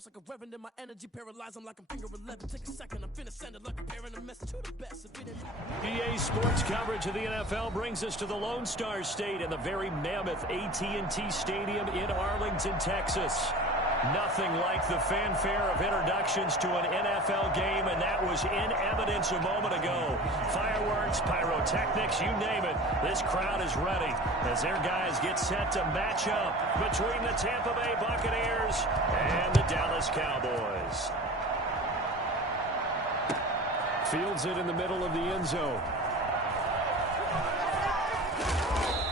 pulse like a reverend in my energy. Paralyzed, I'm like I'm finger 11. Take a second, I'm finna send it like a parent. A message to the best. EA Sports coverage of the NFL brings us to the Lone Star State and the very mammoth AT&T Stadium in Arlington, Texas. Nothing like the fanfare of introductions to an NFL game, and that was in evidence a moment ago. Fireworks, pyrotechnics, you name it. This crowd is ready as their guys get set to match up between the Tampa Bay Buccaneers and the Dallas Cowboys. Fields it in the middle of the end zone.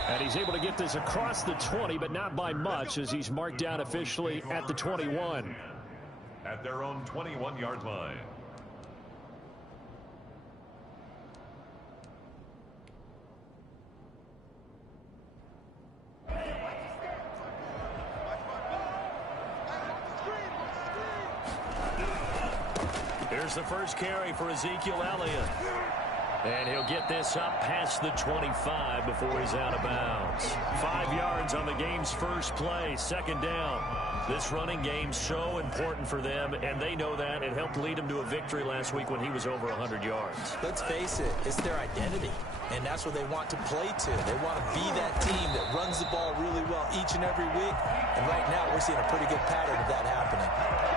And he's able to get this across the 20, but not by much, as he's marked down officially at the 21. At their own 21-yard line. Here's the first carry for Ezekiel Elliott. And he'll get this up past the 25 before he's out of bounds. 5 yards on the game's first play, second down. This running game so important for them, and they know that. It helped lead them to a victory last week when he was over 100 yards. Let's face it, it's their identity, and that's what they want to play to. They want to be that team that runs the ball really well each and every week, and right now we're seeing a pretty good pattern of that happening.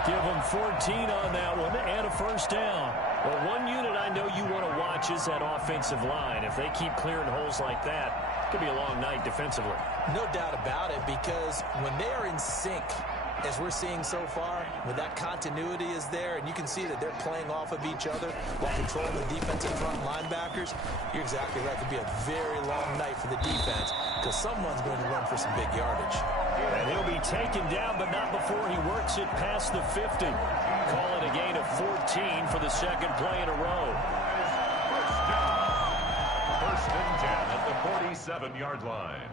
Give them 14 on that one and a first down. Well, one unit I know you want to watch is that offensive line. If they keep clearing holes like that, it could be a long night defensively. No doubt about it, because when they are in sync, as we're seeing so far, when that continuity is there, and you can see that they're playing off of each other while controlling the defensive front linebackers, you're exactly right. It could be a very long night for the defense, because someone's going to run for some big yardage. And he'll be taken down, but not before he works it past the 50. Call it a gain of 14 for the second play in a row. First and 10 at the 47-yard line.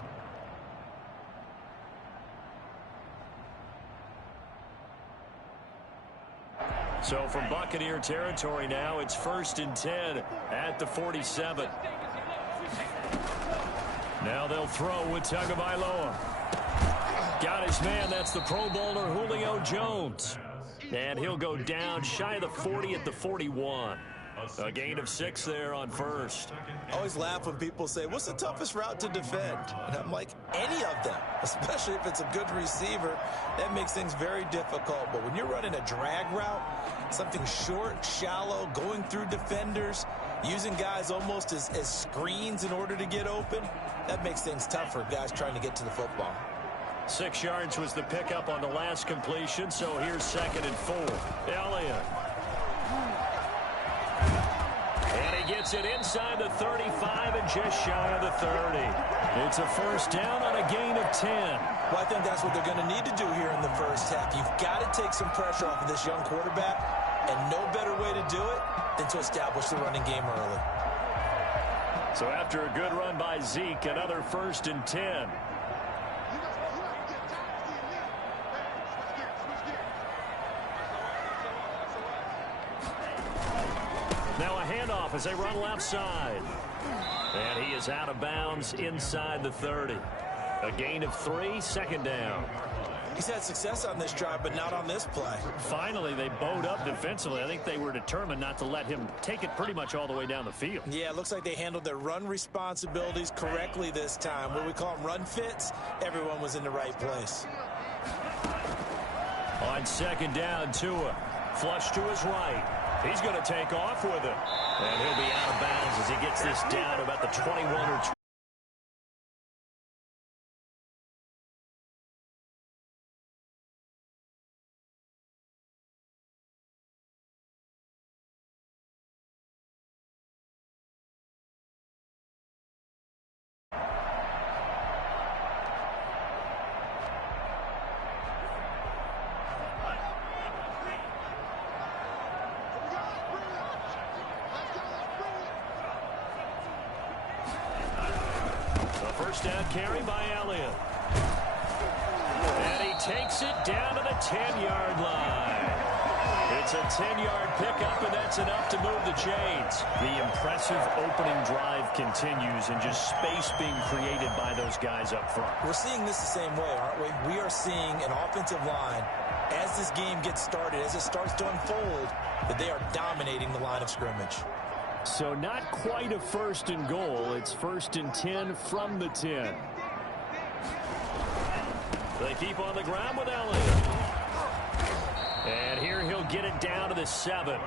So from Buccaneer territory now, it's first and 10 at the 47. Now they'll throw with Tagovailoa. Got his man. That's the Pro Bowler Julio Jones. And he'll go down shy of the 40 at the 41. A gain of 6 there on first. I always laugh when people say, what's the toughest route to defend? And I'm like, any of them, especially if it's a good receiver. That makes things very difficult. But when you're running a drag route, something short, shallow, going through defenders, using guys almost as screens in order to get open, that makes things tough for guys trying to get to the football. 6 yards was the pickup on the last completion, so here's second and 4. Elliott. And he gets it inside the 35 and just shy of the 30. It's a first down on a gain of 10. Well, I think that's what they're going to need to do here in the first half. You've got to take some pressure off of this young quarterback, and no better way to do it than to establish the running game early. So after a good run by Zeke, another first and 10. Now a handoff as they run left side. And he is out of bounds inside the 30. A gain of 3, second down. He's had success on this drive, but not on this play. Finally, they bowed up defensively. I think they were determined not to let him take it pretty much all the way down the field. Yeah, it looks like they handled their run responsibilities correctly this time. What we call them run fits, everyone was in the right place. On second down, Tua. Flush to his right. He's going to take off with it. And he'll be out of bounds as he gets this down about the 21 or 20. First down carry by Elliott. And he takes it down to the 10-yard line. It's a 10-yard pickup, and that's enough to move the chains. The impressive opening drive continues, and just space being created by those guys up front. We're seeing this the same way, aren't we? We are seeing an offensive line as this game gets started, as it starts to unfold, that they are dominating the line of scrimmage. So not quite a 1st and goal. It's 1st and 10 from the 10. They keep on the ground with Elliott. And here he'll get it down to the 7.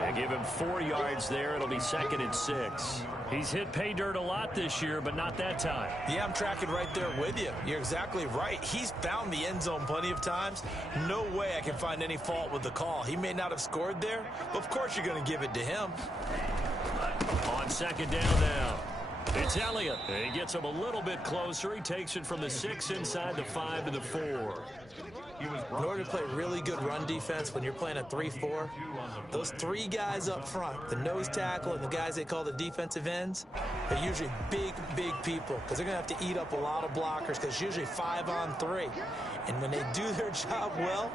And give him 4 yards there. It'll be 2nd and 6. He's hit pay dirt a lot this year, but not that time. Yeah, I'm tracking right there with you. You're exactly right. He's found the end zone plenty of times. No way I can find any fault with the call. He may not have scored there, but of course you're going to give it to him. On 2nd down now. It's Elliott. He gets him a little bit closer. He takes it from the 6 inside the 5 to the 4. In order to play really good run defense when you're playing a 3-4, those 3 guys up front, the nose tackle and the guys they call the defensive ends, they're usually big, big people because they're going to have to eat up a lot of blockers because it's usually 5 on 3. And when they do their job well,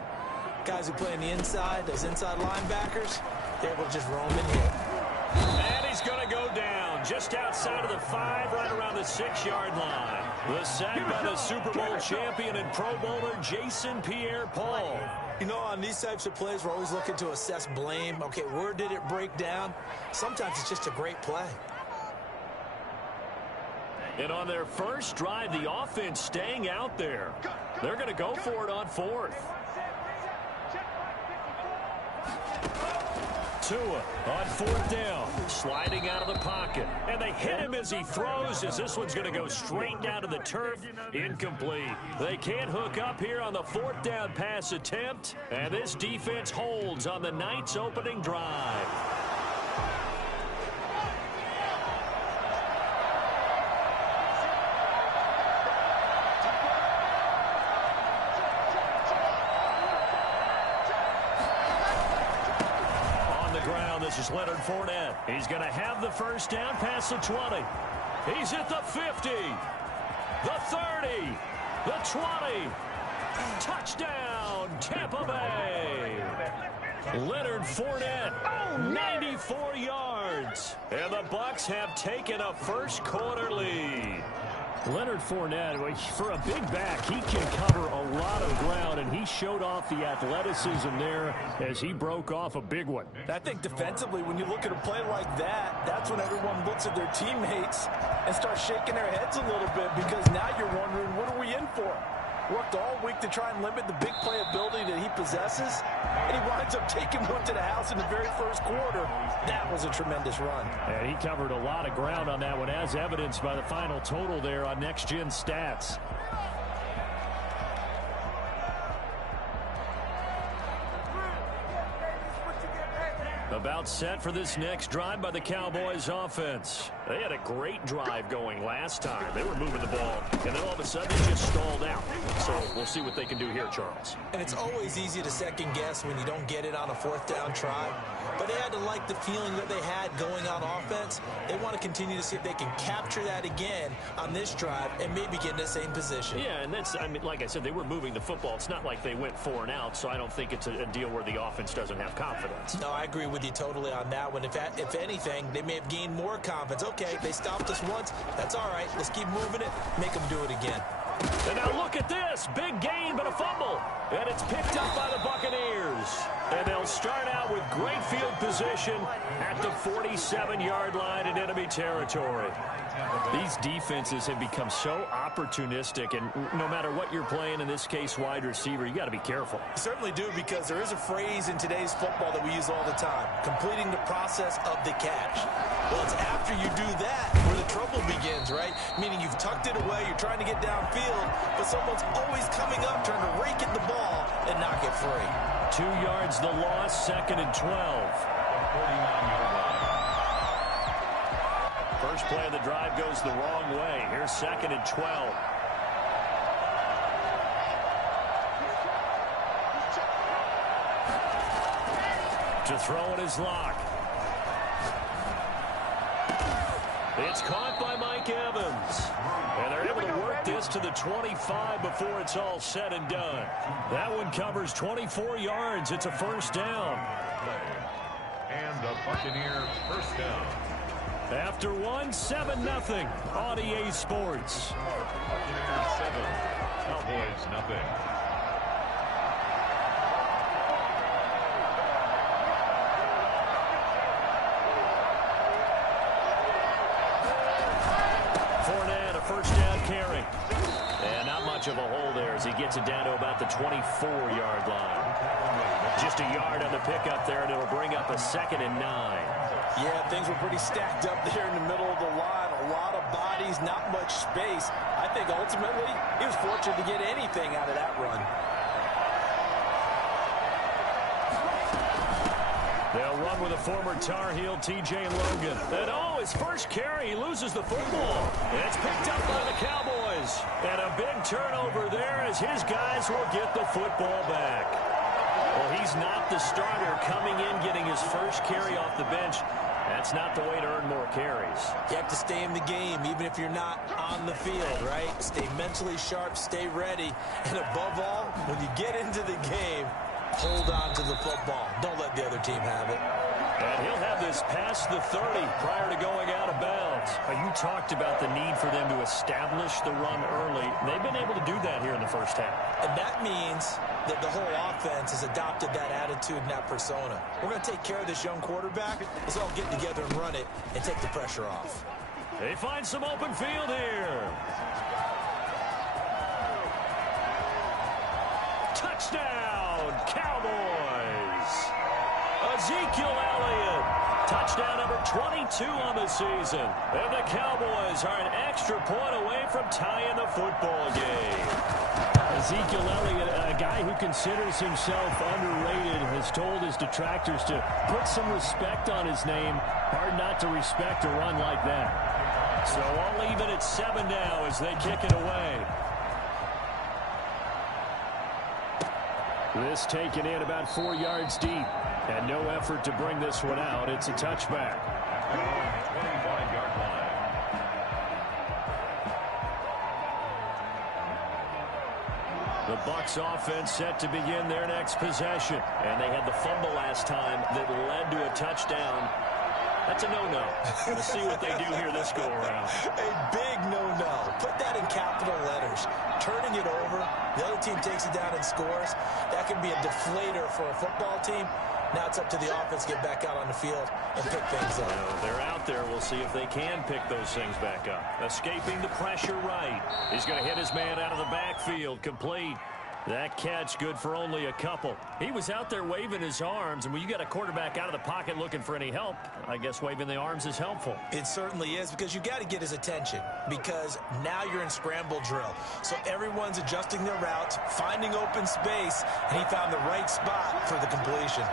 guys who play on the inside, those inside linebackers, they're able to just roam in here. And he's going to go down just outside of the 5, right around the 6-yard line. The sack by the Super Bowl champion and Pro Bowler Jason Pierre-Paul. You know, on these types of plays, we're always looking to assess blame. Okay, where did it break down? Sometimes it's just a great play. And on their first drive, the offense staying out there. They're going to go for it on 4th. Tua on 4th down, sliding out of the pocket. And they hit him as he throws, as this one's going to go straight down to the turf. Incomplete. They can't hook up here on the 4th down pass attempt. And this defense holds on the night's opening drive. This is Leonard Fournette. He's going to have the first down past the 20. He's at the 50, the 30, the 20. Touchdown, Tampa Bay. Leonard Fournette, 94 yards. And the Bucs have taken a first quarter lead. Leonard Fournette, for a big back, he can cover a lot of ground, and he showed off the athleticism there as he broke off a big one. I think defensively, when you look at a play like that, that's when everyone looks at their teammates and starts shaking their heads a little bit because now you're wondering, what are we in for? Worked all week to try and limit the big play ability that he possesses, and he winds up taking one to the house in the very first quarter. That was a tremendous run. And he covered a lot of ground on that one, as evidenced by the final total there on Next Gen Stats. About set for this next drive by the Cowboys offense. They had a great drive going last time. They were moving the ball, and then all of a sudden it just stalled out. So we'll see what they can do here, Charles. And it's always easy to second guess when you don't get it on a 4th down try. But they had to like the feeling that they had going on offense. They want to continue to see if they can capture that again on this drive and maybe get in the same position. Yeah, and that's, I mean, like I said, they were moving the football. It's not like they went 4 and out, so I don't think it's a deal where the offense doesn't have confidence. No, I agree with you totally on that one. If anything, they may have gained more confidence. Okay, they stopped us once. That's all right. Let's keep moving it. Make them do it again. And now look at this. Big gain, but a fumble. And it's picked up by the Buccaneers. And they'll start out with great field position at the 47-yard line in enemy territory. These defenses have become so opportunistic, and no matter what you're playing, in this case wide receiver, you got to be careful. You certainly do, because there is a phrase in today's football that we use all the time, completing the process of the catch. Well, it's after you do that where the trouble begins, right? Meaning you've tucked it away, you're trying to get downfield, but someone's always coming up, trying to rake at the ball and knock it free. 2 yards the loss, 2nd and 12. First play of the drive goes the wrong way. Here's 2nd and 12. To throw it is Locke. It's caught by Mike Evans. And they're able to work this to the 25 before it's all said and done. That one covers 24 yards. It's a first down. And the Buccaneers first down. After one, 7-0 on EA Sports. Buccaneers 7, Cowboys 0. much of a hole there as he gets it down to about the 24-yard line. Just a yard on the pickup there, and it'll bring up a 2nd and 9. Yeah, things were pretty stacked up there in the middle of the line. A lot of bodies, not much space. I think ultimately he was fortunate to get anything out of that run. They'll run with a former Tar Heel, T.J. Logan. And his first carry, he loses the football. It's picked up by the Cowboys. And a big turnover there as his guys will get the football back. Well, he's not the starter coming in, getting his first carry off the bench. That's not the way to earn more carries. You have to stay in the game, even if you're not on the field, right? Stay mentally sharp, stay ready. And above all, when you get into the game, hold on to the football. Don't let the other team have it. And he'll have this past the 30 prior to going out of bounds. You talked about the need for them to establish the run early. They've been able to do that here in the first half. And that means that the whole offense has adopted that attitude and that persona. We're going to take care of this young quarterback. Let's all get together and run it and take the pressure off. They find some open field here. Touchdown, Cowboys. Ezekiel Elliott. Touchdown number 22 on the season. And the Cowboys are an extra point away from tying the football game. Ezekiel Elliott, a guy who considers himself underrated, has told his detractors to put some respect on his name. Hard not to respect a run like that. So all even at 7 now as they kick it away. This taken in about 4 yards deep. And no effort to bring this one out. It's a touchback. 25-yard line. The Bucs offense set to begin their next possession. And they had the fumble last time that led to a touchdown. That's a no-no. Let's see what they do here this go-around. A big no-no. Put that in capital letters. Turning it over, the other team takes it down and scores. That can be a deflator for a football team. Now it's up to the offense to get back out on the field and pick things up. They're out there. We'll see if they can pick those things back up. Escaping the pressure right. He's going to hit his man out of the backfield. Complete. That catch good for only a couple. He was out there waving his arms, and when you got a quarterback out of the pocket looking for any help, I guess waving the arms is helpful. It certainly is, because you got to get his attention, because now you're in scramble drill. So everyone's adjusting their routes, finding open space, and he found the right spot for the completion.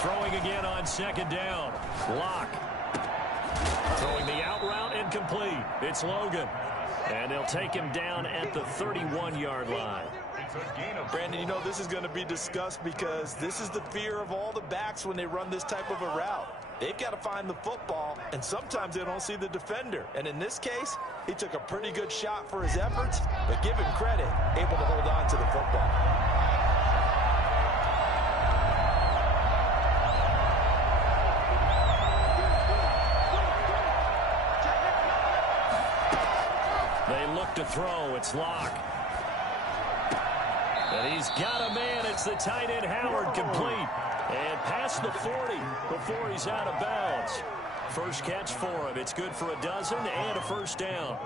Throwing again on 2nd down. Lock. Throwing the out route incomplete. It's Logan. And they'll take him down at the 31-yard line. Brandon, you know this is going to be discussed because this is the fear of all the backs when they run this type of a route. They've got to find the football, and sometimes they don't see the defender. And in this case, he took a pretty good shot for his efforts, but give him credit, able to hold on to the football. To throw, it's Lock. And he's got a man. It's the tight end Howard, complete. And past the 40 before he's out of bounds. First catch for him. It's good for a dozen and a first down.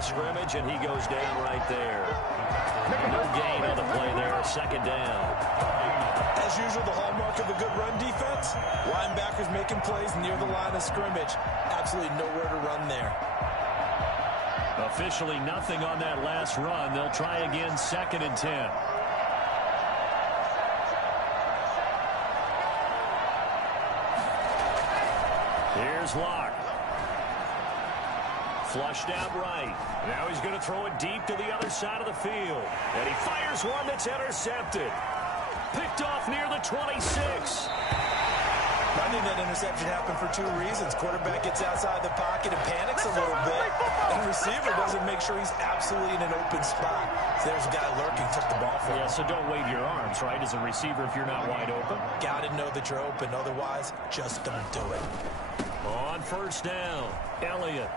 Scrimmage, and he goes down right there. No gain on the play there. 2nd down. As usual, the hallmark of a good run defense, linebackers making plays near the line of scrimmage. Absolutely nowhere to run there. Officially nothing on that last run. They'll try again 2nd and 10. Here's Lock. Flushed out right. Now he's going to throw it deep to the other side of the field. And he fires one that's intercepted. Picked off near the 26. I think that interception happened for two reasons. Quarterback gets outside the pocket and panics a little bit, and the receiver doesn't make sure he's absolutely in an open spot. So there's a guy lurking, took the ball from him. Yeah, so don't wave your arms, right, as a receiver if you're not wide open. Got to know that you're open. Otherwise, just don't do it. On first down, Elliott.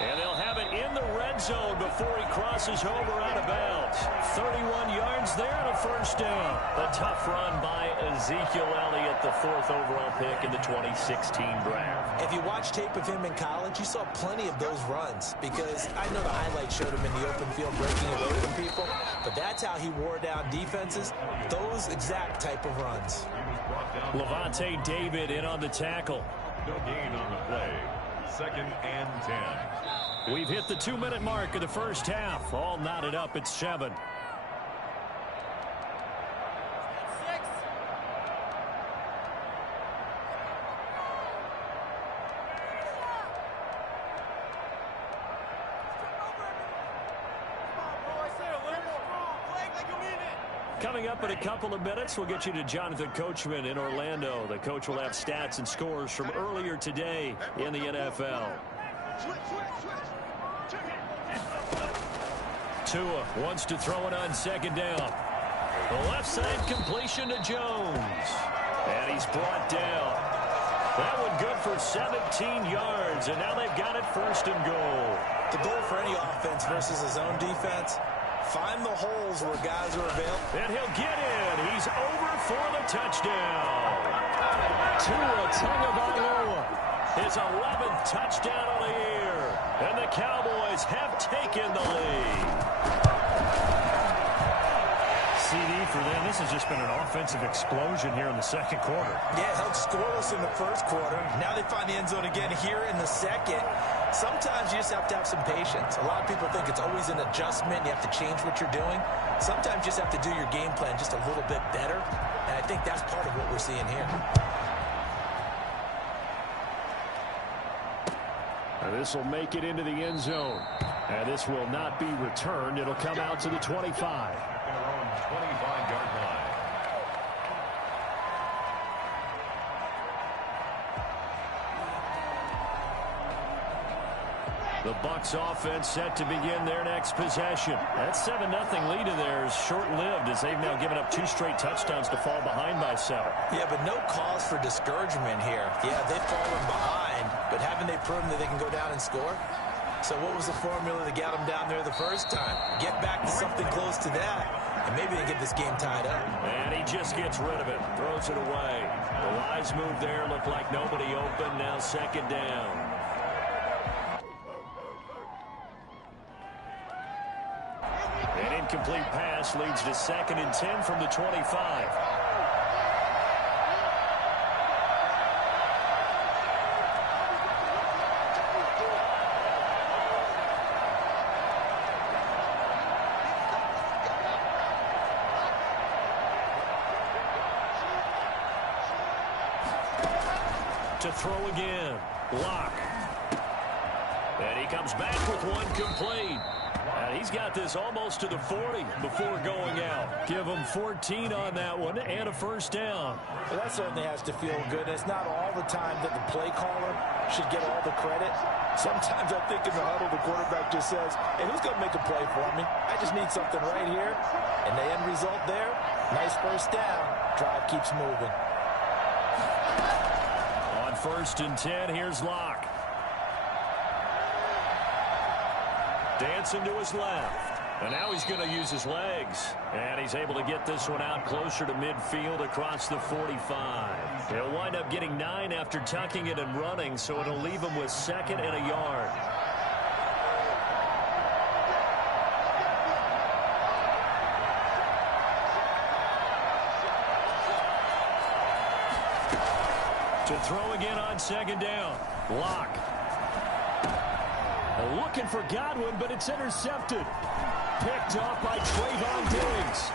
And they'll have it in the red zone before he crosses over out of bounds. 31 yards there and a first down. A tough run by Ezekiel Elliott, the fourth overall pick in the 2016 draft. If you watch tape of him in college, you saw plenty of those runs because I know the highlights showed him in the open field breaking away from people, but that's how he wore down defenses, those exact type of runs. Levante David in on the tackle. No gain on the play. 2nd and 10. We've hit the 2-minute mark of the first half. All knotted up at 7. Coming up in a couple of minutes, we'll get you to Jonathan Coachman in Orlando. The coach will have stats and scores from earlier today in the NFL. Tua wants to throw it on second down. The left side completion to Jones. And he's brought down. That one good for 17 yards, and now they've got it first and goal. The goal for any offense versus his own defense, find the holes where guys are available. And he'll get in. He's over for the touchdown. Tua Tagovailoa, his 11th touchdown of the year. And the Cowboys have taken the lead. CD for them. This has just been an offensive explosion here in the second quarter. Yeah, held scoreless in the first quarter. Now they find the end zone again here in the second. Sometimes you just have to have some patience. A lot of people think it's always an adjustment. You have to change what you're doing. Sometimes you just have to do your game plan just a little bit better. And I think that's part of what we're seeing here. And this will make it into the end zone. And this will not be returned. It'll come out to the 25. 25-yard line. The Bucs offense set to begin their next possession. That 7-0 lead of theirs short-lived as they've now given up 2 straight touchdowns to fall behind by 7. Yeah, but no cause for discouragement here. Yeah, they've fallen behind, but haven't they proven that they can go down and score? So what was the formula that got them down there the first time? Get back to something close to that, and maybe they get this game tied up. And he just gets rid of it, throws it away. The wise move there, looked like nobody open, now second down. An incomplete pass leads to 2nd and 10 from the 25. To throw again. Lock. And he comes back with one complete. And he's got this almost to the 40 before going out. Give him 14 on that one and a first down. Well, that certainly has to feel good. It's not all the time that the play caller should get all the credit. Sometimes I think in the huddle, the quarterback just says, hey, who's going to make a play for me? I just need something right here. And the end result there, nice first down. Drive keeps moving. On 1st and 10, here's Locke. Dancing to his left. And now he's going to use his legs. And he's able to get this one out closer to midfield across the 45. He'll wind up getting 9 after tucking it and running, so it'll leave him with 2nd and a yard. To throw again on 2nd down. Locke. Looking for Godwin, but it's intercepted. Picked off by Trayvon Diggs.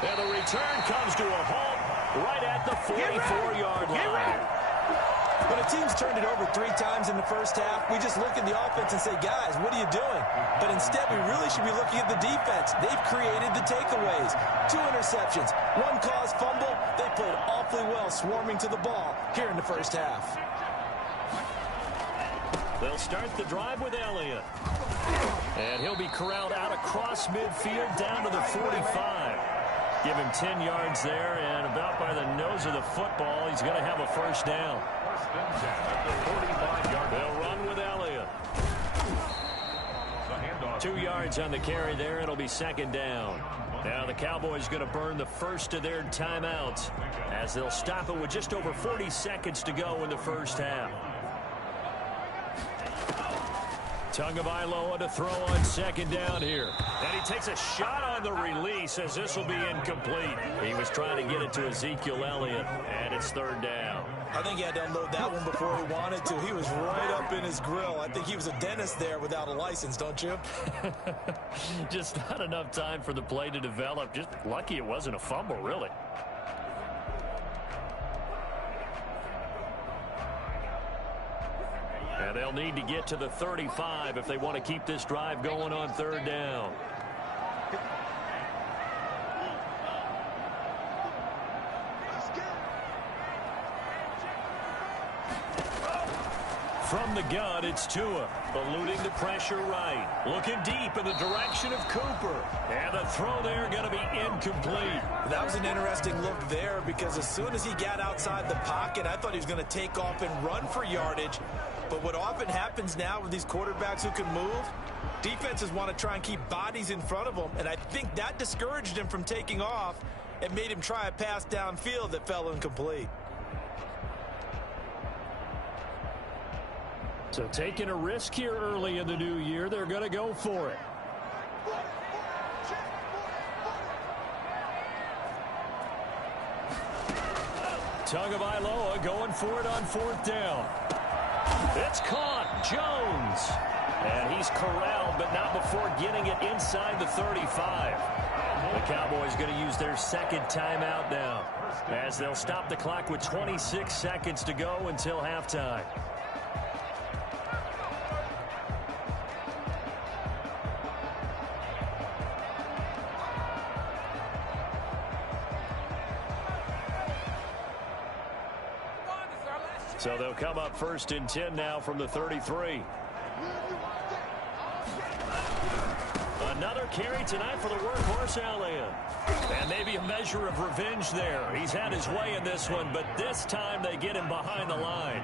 And the return comes to a halt right at the 44-yard line. When a team's turned it over 3 times in the first half, we just look at the offense and say, guys, what are you doing? But instead, we really should be looking at the defense. They've created the takeaways. 2 interceptions, 1 caused fumble. They played awfully well swarming to the ball here in the first half. They'll start the drive with Elliott. And he'll be corralled out across midfield down to the 45. Give him 10 yards there, and about by the nose of the football, he's going to have a first down. They'll run with Elliott. 2 yards on the carry there, and it'll be second down. Now the Cowboys going to burn the first of their timeouts as they'll stop it with just over 40 seconds to go in the first half. Tagovailoa to throw on second down here. And he takes a shot on the release as this will be incomplete. He was trying to get it to Ezekiel Elliott, and it's third down. I think he had to unload that one before he wanted to. He was right up in his grill. I think he was a dentist there without a license, don't you? Just not enough time for the play to develop. Just lucky it wasn't a fumble, really. And they'll need to get to the 35 if they want to keep this drive going on third down. From the gun, it's Tua, eluding the pressure right. Looking deep in the direction of Cooper. And the throw there going to be incomplete. That was an interesting look there because as soon as he got outside the pocket, I thought he was going to take off and run for yardage. But what often happens now with these quarterbacks who can move, defenses want to try and keep bodies in front of them. And I think that discouraged him from taking off and made him try a pass downfield that fell incomplete. So taking a risk here early in the new year, they're going to go for it. Tagovailoa going for it on fourth down. It's caught. Jones. And he's corralled, but not before getting it inside the 35. The Cowboys going to use their second timeout now as they'll stop the clock with 26 seconds to go until halftime. So they'll come up first and 10 now from the 33. Another carry tonight for the workhorse Elliott. And maybe a measure of revenge there. He's had his way in this one, but this time they get him behind the line.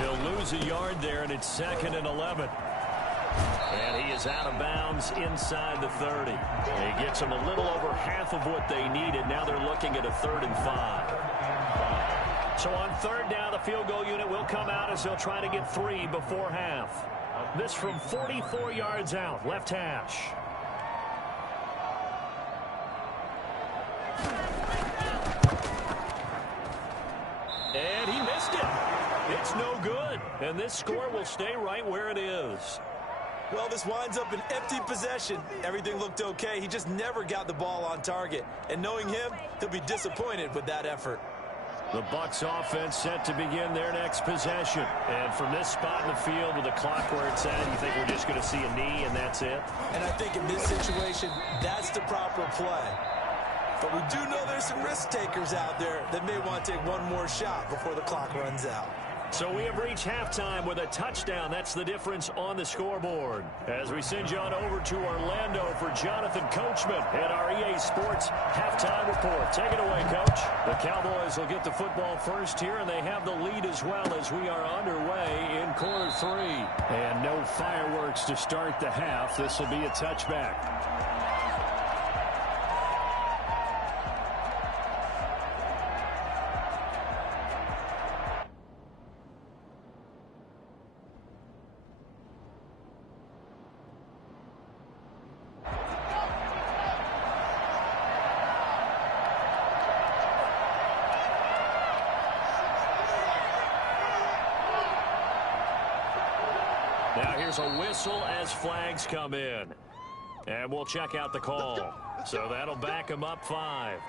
He'll lose a yard there, and it's 2nd and 11. And he is out of bounds inside the 30. He gets them a little over half of what they needed. Now they're looking at a 3rd and 5. So on third down, the field goal unit will come out as they'll try to get 3 before half. This from 44 yards out, left hash. And he missed it. It's no good. And this score will stay right where it is. Well, this winds up an empty possession. Everything looked okay. He just never got the ball on target. And knowing him, he'll be disappointed with that effort. The Bucs offense set to begin their next possession. And from this spot in the field with the clock where it's at, you think we're just going to see a knee and that's it? And I think in this situation, that's the proper play. But we do know there's some risk takers out there that may want to take one more shot before the clock runs out. So we have reached halftime with a touchdown. That's the difference on the scoreboard. As we send you on over to Orlando for Jonathan Coachman at our EA Sports Halftime Report. Take it away, Coach. The Cowboys will get the football first here, and they have the lead as well as we are underway in quarter 3. And no fireworks to start the half. This will be a touchback. Now here's a whistle as flags come in. And we'll check out the call. So that'll back them up 5.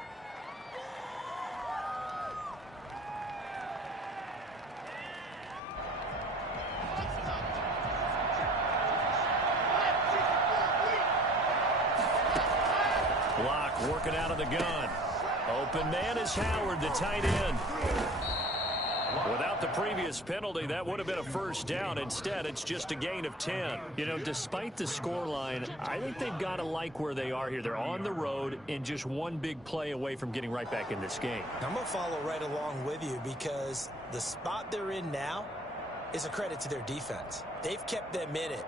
Locke working out of the gun. Open man is Howard, the tight end. Without the previous penalty, that would have been a first down. Instead, it's just a gain of 10. You know, despite the scoreline, I think they've got to like where they are here. They're on the road and just one big play away from getting right back in this game. I'm going to follow right along with you because the spot they're in now is a credit to their defense. They've kept them in it.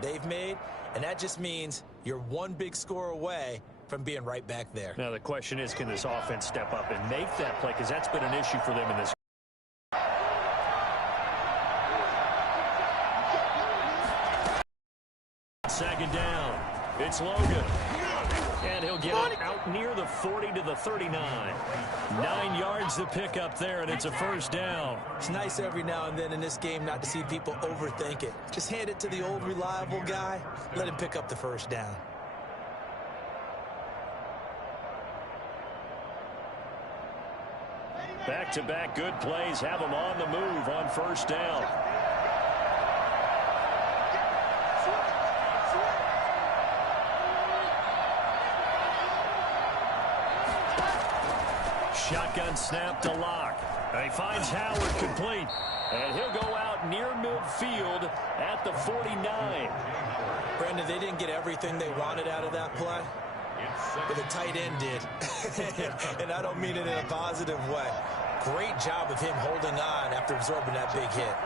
They've made, and that just means you're one big score away from being right back there. Now, the question is, can this offense step up and make that play? Because that's been an issue for them in this. Second down. It's Logan. And he'll get it out near the 40 to the 39. 9 yards to pick up there, and it's a first down. It's nice every now and then in this game not to see people overthink it. Just hand it to the old reliable guy. Let him pick up the first down. Back-to-back good plays have them on the move on first down. Shotgun snap to Locke. He finds Howard complete. And he'll go out near midfield at the 49. Brandon, they didn't get everything they wanted out of that play, but the tight end did. And I don't mean it in a positive way. Great job of him holding on after absorbing that big hit.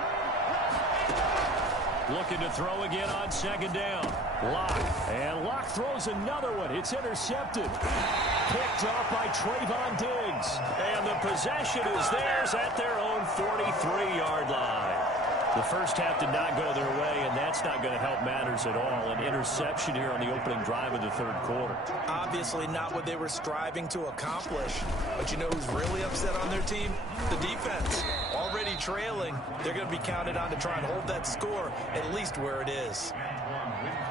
Looking to throw again on second down. Locke. And Locke throws another one. It's intercepted. Picked off by Trayvon Diggs. And the possession is theirs at their own 43-yard line. The first half did not go their way, and that's not going to help matters at all. An interception here on the opening drive of the third quarter. Obviously not what they were striving to accomplish. But you know who's really upset on their team? The defense. Already trailing. They're going to be counted on to try and hold that score at least where it is.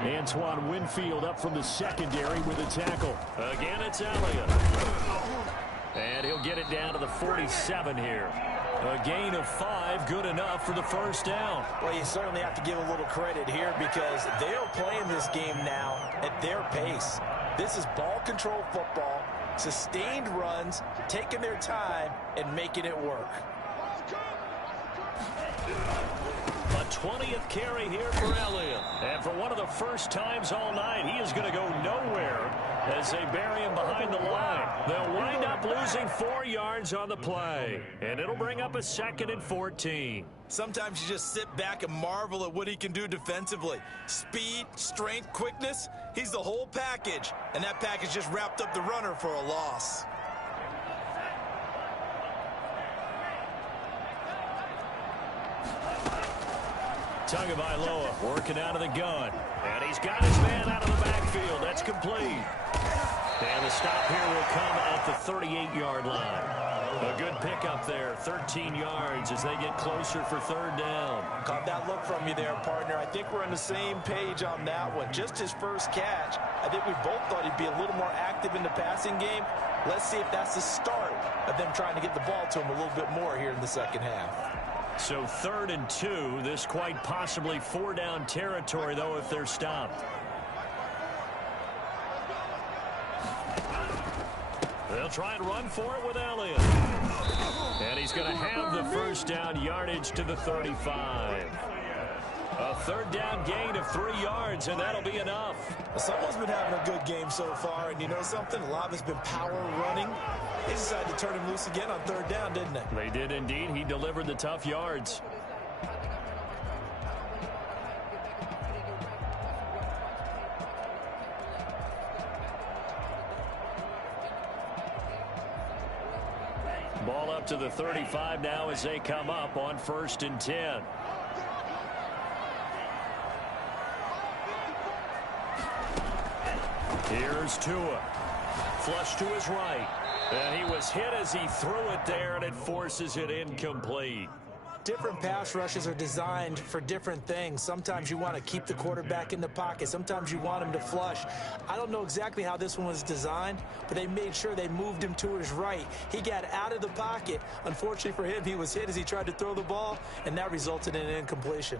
Antoine Winfield up from the secondary with a tackle. Again, it's Elliott. And he'll get it down to the 47 here. A gain of 5, good enough for the first down. Well, you certainly have to give a little credit here because they are playing this game now at their pace. This is ball control football, sustained runs, taking their time, and making it work. A 20th carry here for Elliott. And for one of the first times all night, he is going to go nowhere as they bury him behind the line. They'll wind up losing 4 yards on the play. And it'll bring up a 2nd and 14. Sometimes you just sit back and marvel at what he can do defensively. Speed, strength, quickness, he's the whole package. And that package just wrapped up the runner for a loss. Tagovailoa working out of the gun. And he's got his man out of the backfield. That's complete. And the stop here will come at the 38-yard line. A good pickup there, 13 yards as they get closer for third down. Caught that look from you there, partner. I think we're on the same page on that one. Just his first catch. I think we both thought he'd be a little more active in the passing game. Let's see if that's the start of them trying to get the ball to him a little bit more here in the second half. So 3rd and 2, this quite possibly 4-down territory, though, if they're stopped. They'll try and run for it with Elliott. And he's going to have the first down yardage to the 35. A 3rd down gain of 3 yards, and that'll be enough. Someone's been having a good game so far, and you know something? A lot of it's been power running. They decided to turn him loose again on 3rd down, didn't they? They did indeed. He delivered the tough yards. Ball up to the 35 now as they come up on 1st and 10. Here's Tua. Flush to his right. And he was hit as he threw it there, and it forces it incomplete. Different pass rushes are designed for different things. Sometimes you want to keep the quarterback in the pocket. Sometimes you want him to flush. I don't know exactly how this one was designed, but they made sure they moved him to his right. He got out of the pocket. Unfortunately for him, he was hit as he tried to throw the ball, and that resulted in an incompletion.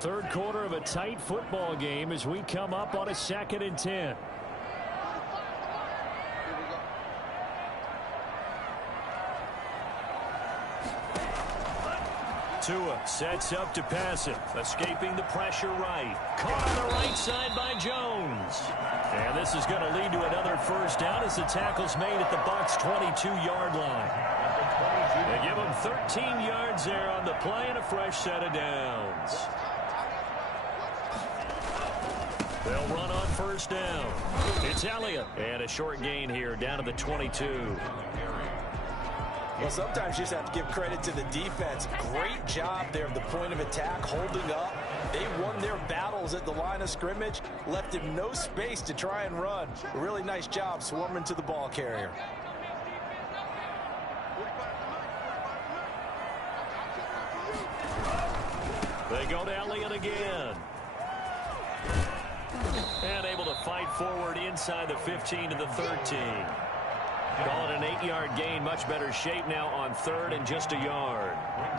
Third quarter of a tight football game as we come up on a 2nd and 10. Tua sets up to pass it, escaping the pressure right. Caught on the right side by Jones. And this is going to lead to another first down as the tackle's made at the Bucs' 22-yard line. They give him 13 yards there on the play and a fresh set of downs. They'll run on first down. It's Elliott. And a short gain here down to the 22. Well, sometimes you just have to give credit to the defense. Great job there at the point of attack, holding up. They won their battles at the line of scrimmage, left him no space to try and run. A really nice job swarming to the ball carrier. They go to Elliott again. And able to fight forward inside the 15 to the 13. Call it an 8-yard gain. Much better shape now on 3rd and just a yard.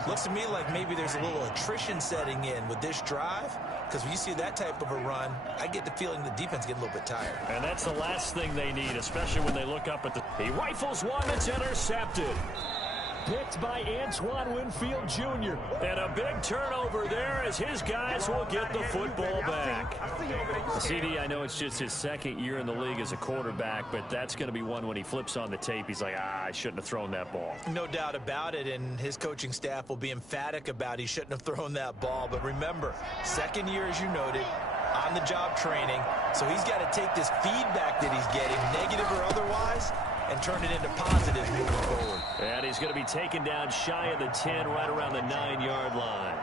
Looks to me like maybe there's a little attrition setting in with this drive, because when you see that type of a run, I get the feeling the defense get a little bit tired. And that's the last thing they need, especially when they look up at the... He rifles one that's intercepted. Picked by Antoine Winfield Jr. And a big turnover there as his guys will get the football back. CD, I know it's just his 2nd year in the league as a quarterback, but that's going to be one when he flips on the tape. He's like, I shouldn't have thrown that ball. No doubt about it, and his coaching staff will be emphatic about he shouldn't have thrown that ball. But remember, 2nd year, as you noted, on-the-job training, so he's got to take this feedback that he's getting, negative or otherwise, and turn it into positives moving forward. And he's going to be taken down shy of the 10, right around the 9-yard line.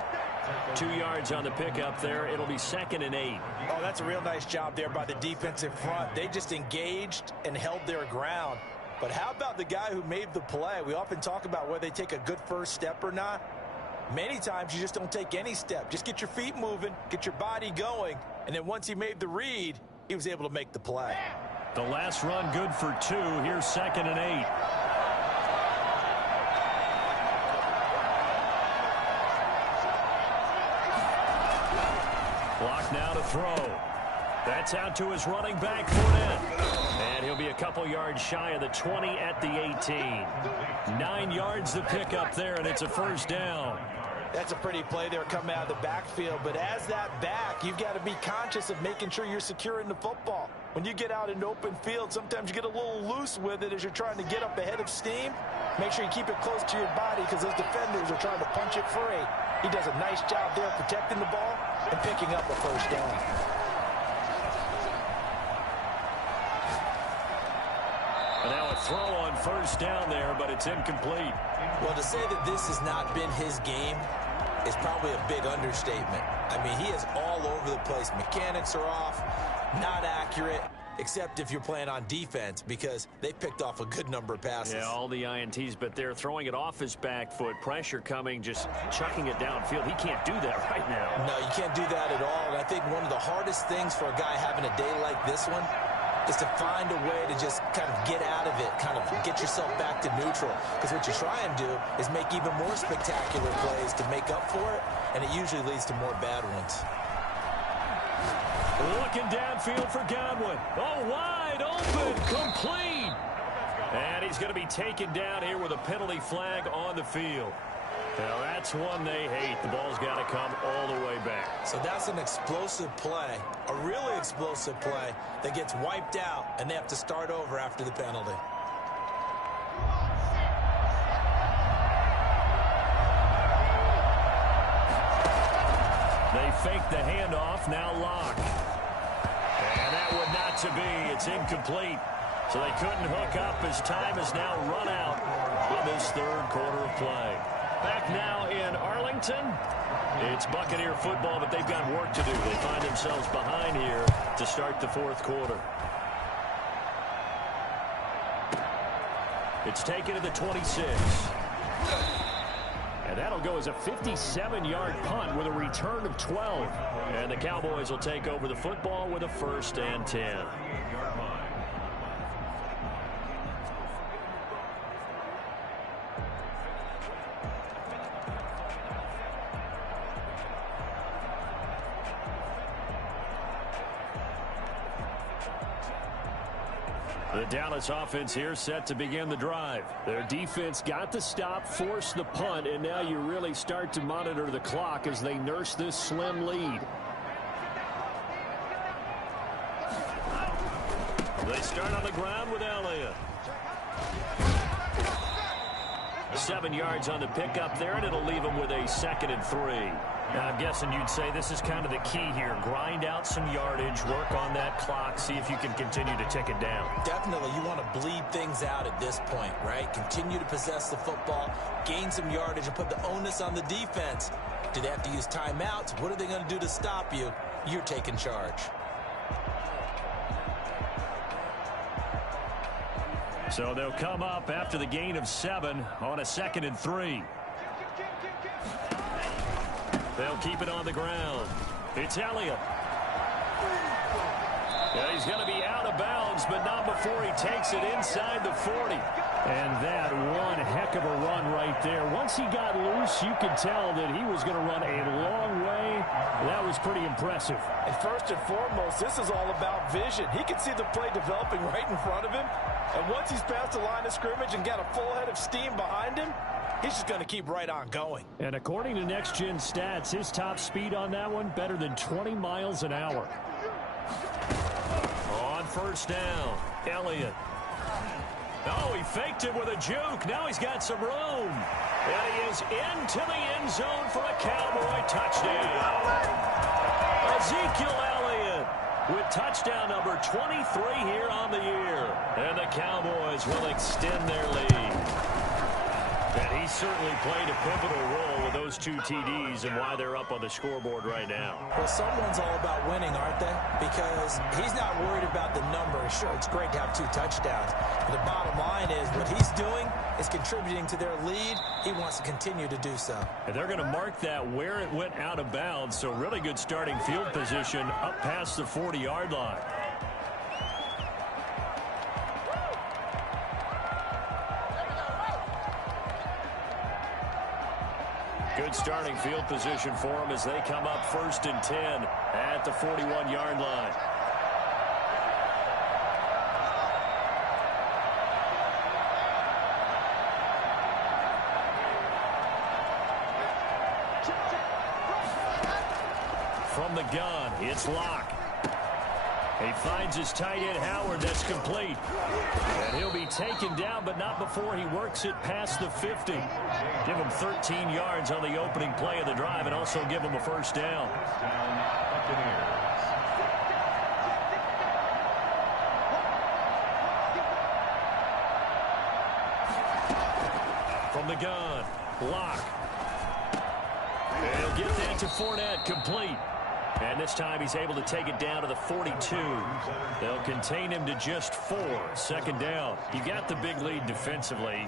2 yards on the pickup there. It'll be 2nd and 8. Oh, that's a real nice job there by the defensive front. They just engaged and held their ground. But how about the guy who made the play? We often talk about whether they take a good first step or not. Many times you just don't take any step. Just get your feet moving, get your body going, and then once he made the read, he was able to make the play. The last run good for 2. Here's 2nd and 8. Clock now to throw. That's out to his running back, Fournette. And he'll be a couple yards shy of the 20 at the 18. 9 yards to pick up there, and it's a first down. That's a pretty play there coming out of the backfield. But as that back, you've got to be conscious of making sure you're securing the football. When you get out in open field, sometimes you get a little loose with it as you're trying to get up ahead of steam. Make sure you keep it close to your body because those defenders are trying to punch it free. He does a nice job there protecting the ball and picking up a first down. And now a throw on first down there, but it's incomplete. Well, to say that this has not been his game is probably a big understatement. I mean, he is all over the place. Mechanics are off, not accurate, except if you're playing on defense because they picked off a good number of passes. Yeah, all the INTs, but they're throwing it off his back foot. Pressure coming, just chucking it downfield. He can't do that right now. No, you can't do that at all. And I think one of the hardest things for a guy having a day like this one is to find a way to just kind of get out of it, kind of get yourself back to neutral. Because what you try and do is make even more spectacular plays to make up for it, and it usually leads to more bad ones. Looking downfield for Godwin. Oh, wide open, complete. And he's going to be taken down here with a penalty flag on the field. Now, that's one they hate. The ball's got to come all the way back. So that's an explosive play, a really explosive play that gets wiped out, and they have to start over after the penalty. They fake the handoff, now Lock. And that would not to be. It's incomplete. So they couldn't hook up as time is now run out on this third quarter of play. Back now in Arlington. It's Buccaneer football, but they've got work to do. They find themselves behind here to start the fourth quarter. It's taken to the 26. And that'll go as a 57-yard punt with a return of 12. And the Cowboys will take over the football with a 1st and 10. The Dallas offense here set to begin the drive. Their defense got the stop, forced the punt, and now you really start to monitor the clock as they nurse this slim lead. They start on the ground with Elliott. 7 yards on the pickup there, and it'll leave them with a 2nd and 3. Now, I'm guessing you'd say this is kind of the key here. Grind out some yardage, work on that clock, see if you can continue to tick it down. Definitely, you want to bleed things out at this point, right? Continue to possess the football, gain some yardage, and put the onus on the defense. Do they have to use timeouts? What are they going to do to stop you? You're taking charge. So they'll come up after the gain of 7 on a 2nd and 3. They'll keep it on the ground. It's Elliott. Yeah, he's going to be out of bounds, but not before he takes it inside the 40. And that one heck of a run right there. Once he got loose, you could tell that he was going to run a long way. That was pretty impressive. And first and foremost, this is all about vision. He can see the play developing right in front of him. And once he's past the line of scrimmage and got a full head of steam behind him, he's just going to keep right on going. And according to Next Gen Stats, his top speed on that one, better than 20 miles an hour. On first down, Elliott. Oh, he faked it with a juke. Now he's got some room. And he is into the end zone for a Cowboy touchdown. Ezekiel Elliott with touchdown number 23 here on the year. And the Cowboys will extend their lead. And he certainly played a pivotal role with those 2 TDs and why they're up on the scoreboard right now. Well, someone's all about winning, aren't they? Because he's not worried about the number. Sure, it's great to have 2 touchdowns. But the bottom line is what he's doing is contributing to their lead. He wants to continue to do so. And they're going to mark that where it went out of bounds. So really good starting field position up past the 40-yard line. Good starting field position for them as they come up 1st and 10 at the 41-yard line. From the gun, it's Locke. He finds his tight end, Howard. That's complete. And he'll be taken down, but not before he works it past the 50. Give him 13 yards on the opening play of the drive and also give him a first down. From the gun, Locke. And he'll get that to Fournette, complete. And this time he's able to take it down to the 42. They'll contain him to just 4. 2nd down. You got the big lead defensively.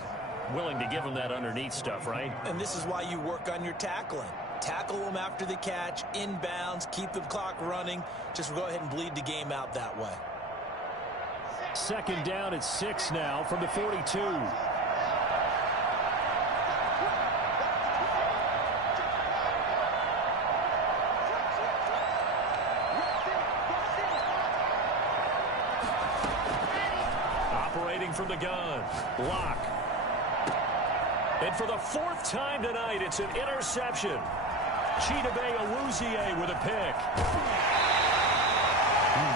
Willing to give him that underneath stuff, right? And this is why you work on your tackling. Tackle them after the catch, inbounds, keep the clock running. Just go ahead and bleed the game out that way. 2nd down at 6 now from the 42. From the gun, Locke. And for the 4th time tonight, it's an interception. Chidobe Awuzie with a pick.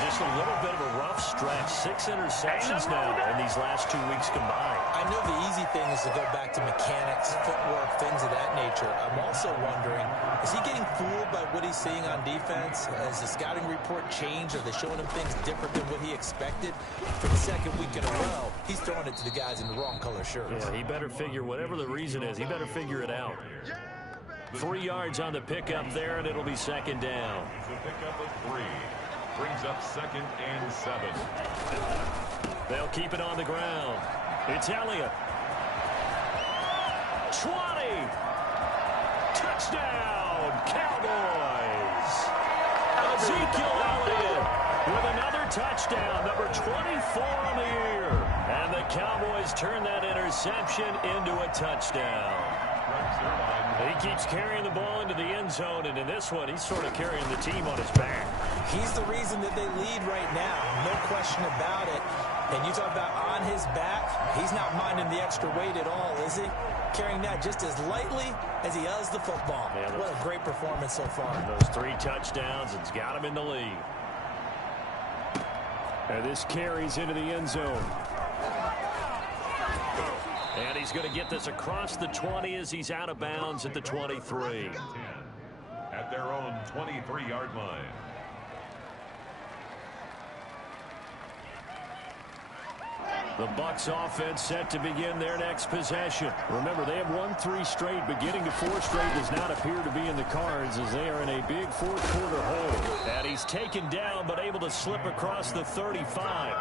Just a little bit of a rough stretch. 6 interceptions now in these last 2 weeks combined. I know the easy thing is to go back to mechanics, footwork, things of that nature. I'm also wondering, is he getting fooled by what he's seeing on defense? Has the scouting report changed? Are they showing him things different than what he expected? For the 2nd week in a row, he's throwing it to the guys in the wrong color shirts. Yeah, he better figure, whatever the reason is, he better figure it out. 3 yards on the pickup there, and it'll be 2nd down. It's a pickup of 3. Brings up 2nd and 7. They'll keep it on the ground. It's Elliott. 20. Touchdown, Cowboys. Ezekiel Elliott with another touchdown, number 24 on the year. And the Cowboys turn that interception into a touchdown. He keeps carrying the ball into the end zone, and in this one, he's sort of carrying the team on his back. He's the reason that they lead right now, no question about it. And you talk about on his back, he's not minding the extra weight at all, is he? Carrying that just as lightly as he does the football. Yeah, what a great performance so far. Those 3 touchdowns, it's got him in the lead. And this carries into the end zone. And he's going to get this across the 20 as he's out of bounds at the 23. At their own 23-yard line. The Bucs offense set to begin their next possession. Remember, they have won 3 straight, but getting to 4 straight does not appear to be in the cards as they are in a big fourth-quarter hole. And he's taken down, but able to slip across the 35.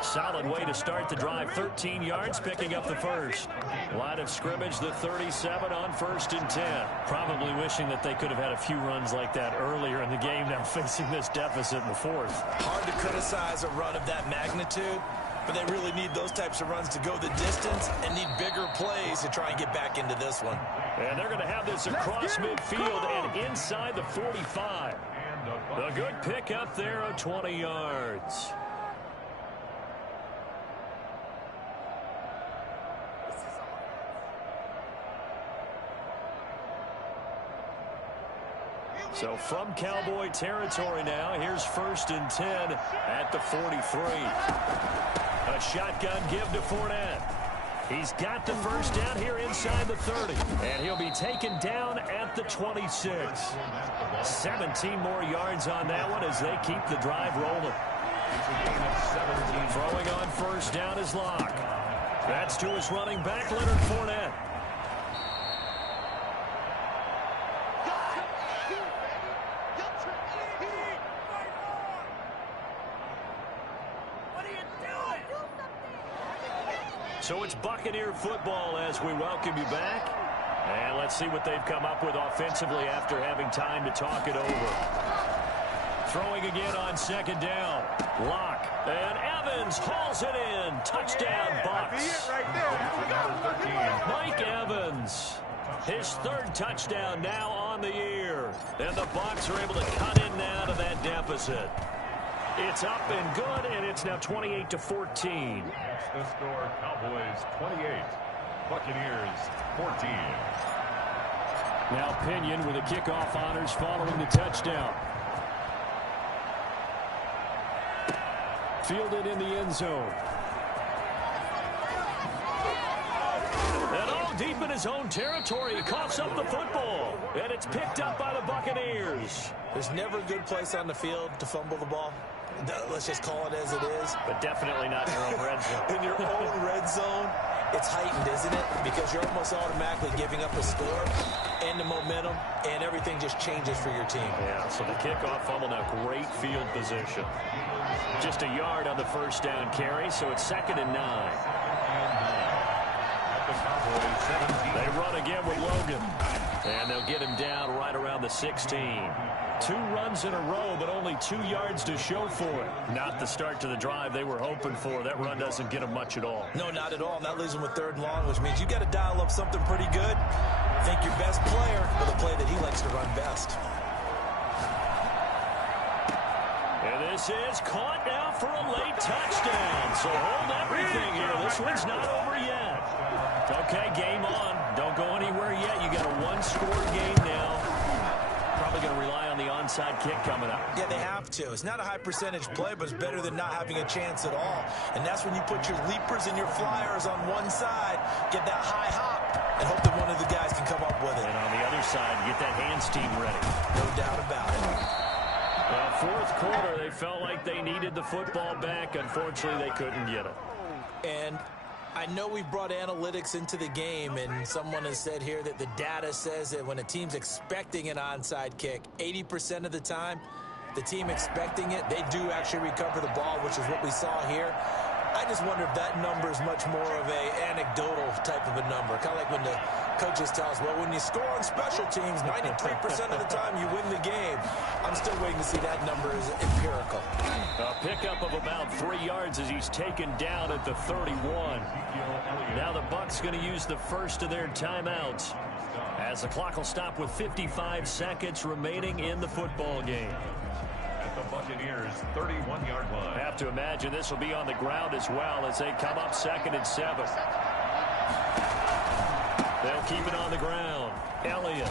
Solid way to start the drive. 13 yards, picking up the first. Line of scrimmage, the 37 on 1st and 10. Probably wishing that they could have had a few runs like that earlier in the game, now facing this deficit in the 4th. Hard to criticize a run of that magnitude, but they really need those types of runs to go the distance and need bigger plays to try and get back into this one. And they're going to have this across midfield and inside the 45. A good pickup there of 20 yards. So from Cowboy territory now, here's 1st and 10 at the 43. A shotgun give to Fournette. He's got the first down here inside the 30. And he'll be taken down at the 26. 17 more yards on that one as they keep the drive rolling. Throwing on 1st down is Locke. That's to his running back, Leonard Fournette. So it's Buccaneer football as we welcome you back. And let's see what they've come up with offensively after having time to talk it over. Throwing again on 2nd down. Locke. And Evans hauls it in. Touchdown, Bucs. Mike Evans. His 3rd touchdown now on the year. And the Bucs are able to cut in now to that deficit. It's up and good, and it's now 28-14. That's the score. Cowboys 28, Buccaneers 14. Now Pinion with the kickoff honors following the touchdown. Fielded in the end zone. And all deep in his own territory, he coughs up the football. And it's picked up by the Buccaneers. There's never a good place on the field to fumble the ball. Let's just call it as it is. But definitely not in your own red zone. In your own red zone, it's heightened, isn't it? Because you're almost automatically giving up a score and the momentum, and everything just changes for your team. Yeah, so the kickoff fumble now, great field position. Just a yard on the 1st down carry, so it's 2nd and 9. They run again with Logan. And they'll get him down right around the 16. 2 runs in a row, but only 2 yards to show for it. Not the start to the drive they were hoping for. That run doesn't get them much at all. No, not at all. And that leaves them with 3rd and long, which means you got to dial up something pretty good. Think your best player with a play that he likes to run best. And this is caught now for a late touchdown. So hold everything here. This one's not over yet. Okay, game on. Don't go anywhere yet. You got a 1-score game now. Probably going to rely on the onside kick coming up. Yeah, they have to. It's not a high percentage play, but it's better than not having a chance at all. And that's when you put your leapers and your flyers on one side, get that high hop, and hope that one of the guys can come up with it. And on the other side, get that hands team ready. No doubt about it. 4th quarter, they felt like they needed the football back. Unfortunately, they couldn't get it. And I know we've brought analytics into the game, and someone has said here that the data says that when a team's expecting an onside kick, 80% of the time, the team expecting it, they do actually recover the ball, which is what we saw here. I just wonder if that number is much more of a anecdotal type of a number. Kind of like when the coaches tell us, well, when you score on special teams, 93% of the time you win the game. I'm still waiting to see that number is empirical. A pickup of about 3 yards as he's taken down at the 31. Now the Bucs going to use the first of their timeouts as the clock will stop with 55 seconds remaining in the football game. At the Buccaneers 31-yard line. I have to imagine this will be on the ground as well as they come up 2nd and 7. They'll keep it on the ground. Elliott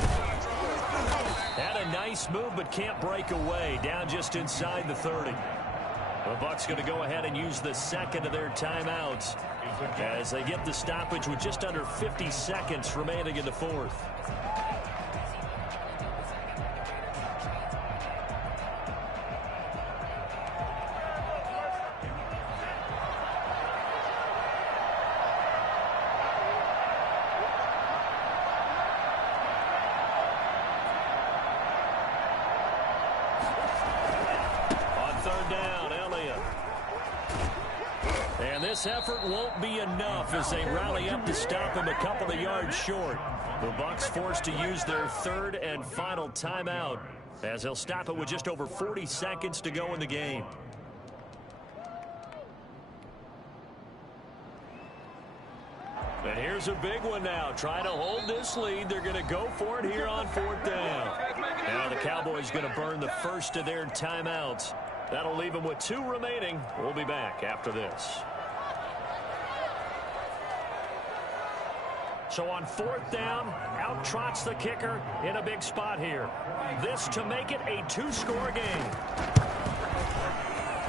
had a nice move but can't break away. Down just inside the 30. The Bucs going to go ahead and use the second of their timeouts as they get the stoppage with just under 50 seconds remaining in the fourth. This effort won't be enough as they rally up to stop him a couple of yards short. The Bucs forced to use their third and final timeout as they'll stop it with just over 40 seconds to go in the game. And here's a big one now. Trying to hold this lead. They're going to go for it here on 4th down. Now the Cowboys going to burn the first of their timeouts. That'll leave them with 2 remaining. We'll be back after this. So on 4th down, out trots the kicker in a big spot here. This to make it a 2-score game.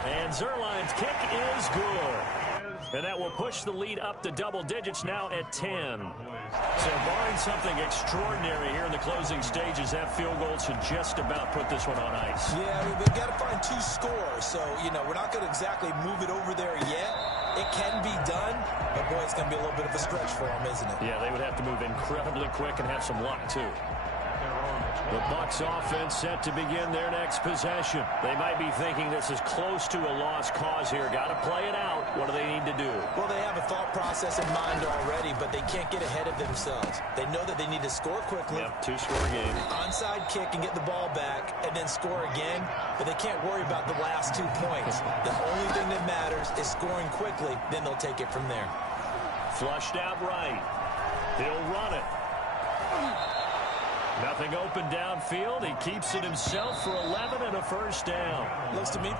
And Zuerlein's kick is good. And that will push the lead up to double digits now at 10. So barring something extraordinary here in the closing stages, that field goal should just about put this one on ice. Yeah, we've got to find 2 scores. So, we're not going to exactly move it over there yet. It can be done, but boy, it's going to be a little bit of a stretch for them, isn't it? Yeah, they would have to move incredibly quick and have some luck, too. The Bucs offense set to begin their next possession. They might be thinking this is close to a lost cause here. Got to play it out. What do they need to do? Well, they have a thought process in mind already, but they can't get ahead of themselves. They know that they need to score quickly. Yep, 2-score game. Onside kick and get the ball back and then score again, but they can't worry about the last 2 points. The only thing that matters is scoring quickly, then they'll take it from there. Flushed out right. He'll run it. Nothing open downfield. He keeps it himself for 11 and a first down. Looks to me